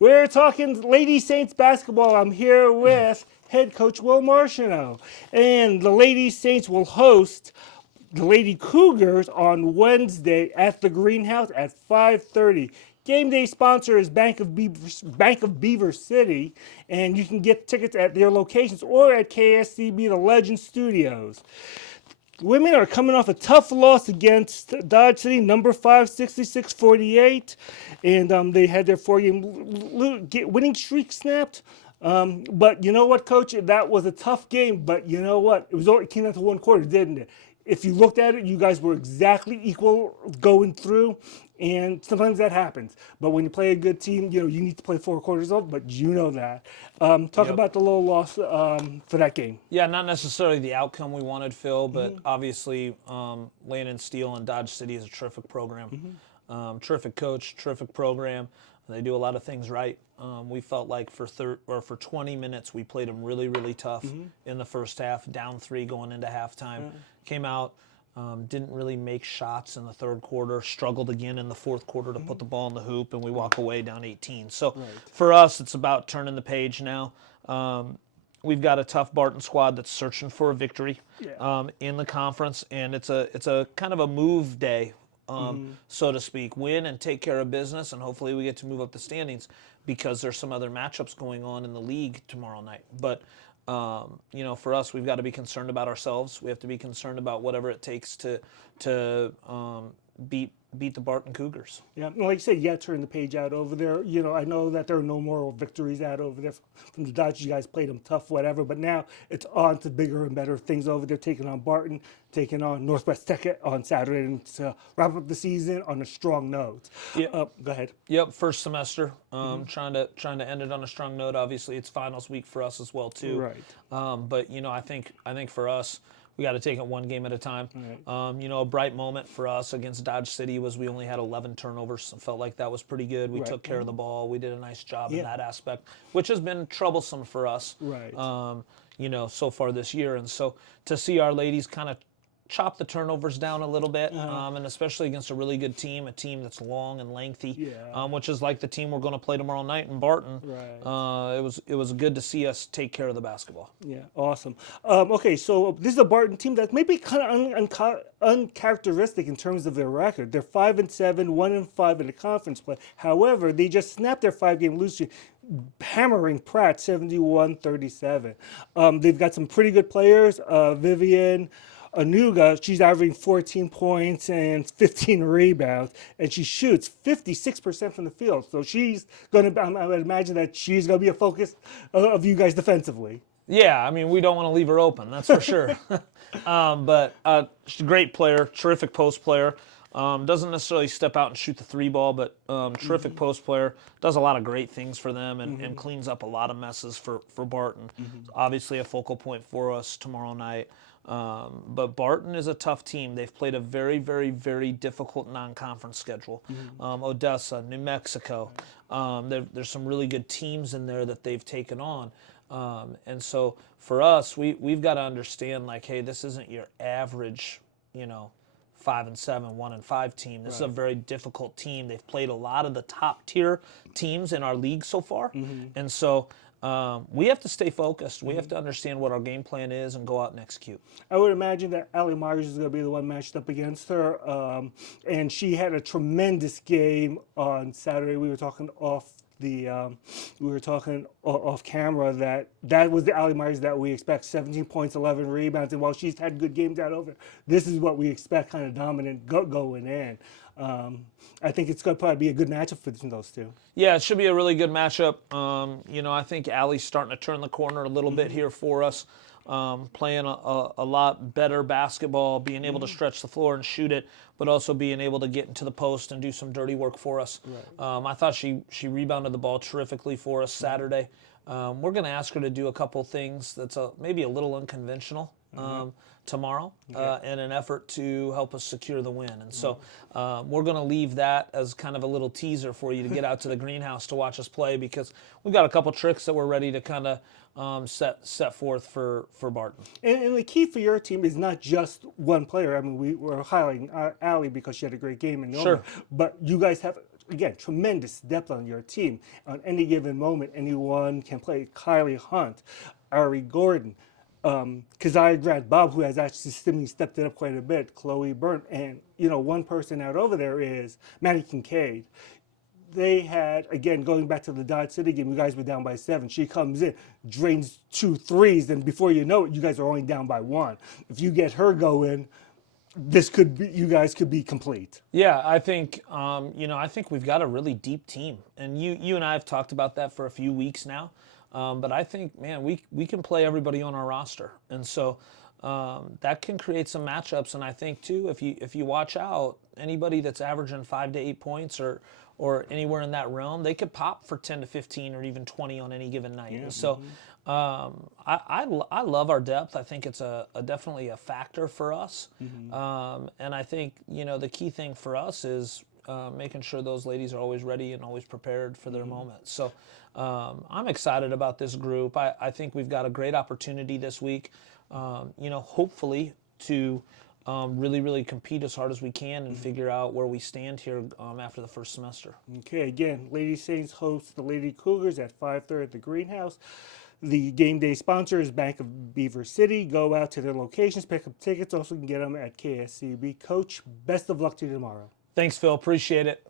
We're talking Lady Saints basketball. I'm here with head coach Will Marchino. And the Lady Saints will host the Lady Cougars on Wednesday at the Greenhouse at 5:30. Game day sponsor is Bank of Beaver City, and you can get tickets at their locations or at KSCB, the Legend Studios. Women are coming off a tough loss against Dodge City, number 5, 66-48, and they had their four-game winning streak snapped. But you know what, Coach? That was a tough game, but you know what? It came down to one quarter, didn't it? If you looked at it, you guys were exactly equal going through, and sometimes that happens. But when you play a good team, you need to play four quarters of, but you know that. Talk Yep. about the little loss for that game. Yeah, not necessarily the outcome we wanted, Phil, but obviously Landon Steele and Dodge City is a terrific program. Terrific coach, terrific program. They do a lot of things right. We felt like for 20 minutes we played them really, really tough in the first half, down 3 going into halftime. Came out, didn't really make shots in the third quarter, struggled again in the fourth quarter to put the ball in the hoop, and we walk away down 18. So for us, it's about turning the page now. We've got a tough Barton squad that's searching for a victory in the conference, and it's a kind of a move day, so to speak. Win and take care of business, and hopefully we get to move up the standings because there's some other matchups going on in the league tomorrow night. But for us, we've got to be concerned about ourselves. We have to be concerned about whatever it takes to beat the Barton Cougars. Yeah, like you said, you got to turn the page out over there. I know that there are no more victories out over there from the Dodgers. You guys played them tough, whatever, but now it's on to bigger and better things over there, taking on Barton, taking on Northwest Tech on Saturday, and to wrap up the season on a strong note. Yeah. Go ahead. Yep, first semester. Trying to end it on a strong note. Obviously, it's finals week for us as well too. Right. But I think for us, we got to take it one game at a time. Right. A bright moment for us against Dodge City was we only had 11 turnovers. I felt like that was pretty good. We took care of the ball. We did a nice job in that aspect, which has been troublesome for us. Right. So far this year, and so to see our ladies kind of chop the turnovers down a little bit, and especially against a really good team, a team that's long and lengthy, which is like the team we're going to play tomorrow night in Barton. Right. It was good to see us take care of the basketball. Yeah, awesome. Okay, so this is a Barton team that may be kind of uncharacteristic in terms of their record. They're 5-7, 1-5 in the conference play. However, they just snapped their 5-game losing streak, hammering Pratt 71-37. They've got some pretty good players. Vivian Anuga, she's averaging 14 points and 15 rebounds, and she shoots 56% from the field. So she's going to, I would imagine that she's going to be a focus of you guys defensively. Yeah, I mean, we don't want to leave her open, that's for sure. But she's a great player, terrific post player. Doesn't necessarily step out and shoot the 3 ball, but terrific post player. Does a lot of great things for them and cleans up a lot of messes for Barton. Obviously a focal point for us tomorrow night. But Barton is a tough team. They've played a very, very, very difficult non-conference schedule. Odessa, New Mexico. There's some really good teams in there that they've taken on. And so for us, we've got to understand, like, hey, this isn't your average, 5-7, 1-5 team. This is a very difficult team. They've played a lot of the top tier teams in our league so far. And so we have to stay focused. We have to understand what our game plan is and go out and execute. I would imagine that Allie Myers is going to be the one matched up against her. And she had a tremendous game on Saturday. We were talking off camera that was the Allie Myers that we expect. 17 points, 11 rebounds, and while she's had good games out over, this is what we expect, kind of dominant going in. I think it's going to probably be a good matchup between those two. Yeah, it should be a really good matchup. I think Allie's starting to turn the corner a little bit here for us. Playing a lot better basketball, being able to stretch the floor and shoot it, but also being able to get into the post and do some dirty work for us. I thought she rebounded the ball terrifically for us Saturday. We're going to ask her to do a couple things that's maybe a little unconventional tomorrow in an effort to help us secure the win. And so we're going to leave that as kind of a little teaser for you to get out to the greenhouse to watch us play, because we've got a couple tricks that we're ready to kind of set forth for Barton. And the key for your team is not just one player. I mean, we're highlighting Allie because she had a great game in the Sure. but you guys have again, tremendous depth on your team. On any given moment, anyone can play. Kylie Hunt, Ari Gordon, Keziah Grant Bob, who has actually stepped it up quite a bit, Chloe Byrne, and one person out over there is Maddie Kincaid. They had, again, going back to the Dodge City game, you guys were down by 7. She comes in, drains 2 threes, then before you know it, you guys are only down by 1. If you get her going, you guys could be complete. Yeah, I think I think we've got a really deep team, and you and I have talked about that for a few weeks now. But I think, man, we can play everybody on our roster, and so that can create some matchups. And I think too, if you watch out, anybody that's averaging 5 to 8 points or anywhere in that realm, they could pop for 10 to 15 or even 20 on any given night. Yeah. And so I love our depth. I think it's definitely a factor for us. And I think the key thing for us is making sure those ladies are always ready and always prepared for their moment. So I'm excited about this group. I think we've got a great opportunity this week, hopefully to really, really compete as hard as we can and figure out where we stand here after the first semester. Okay, again, Lady Saints host the Lady Cougars at 5:30 at the Greenhouse. The game day sponsor is Bank of Beaver City. Go out to their locations, pick up tickets. Also, you can get them at KSCB. Coach, best of luck to you tomorrow. Thanks, Phil. Appreciate it.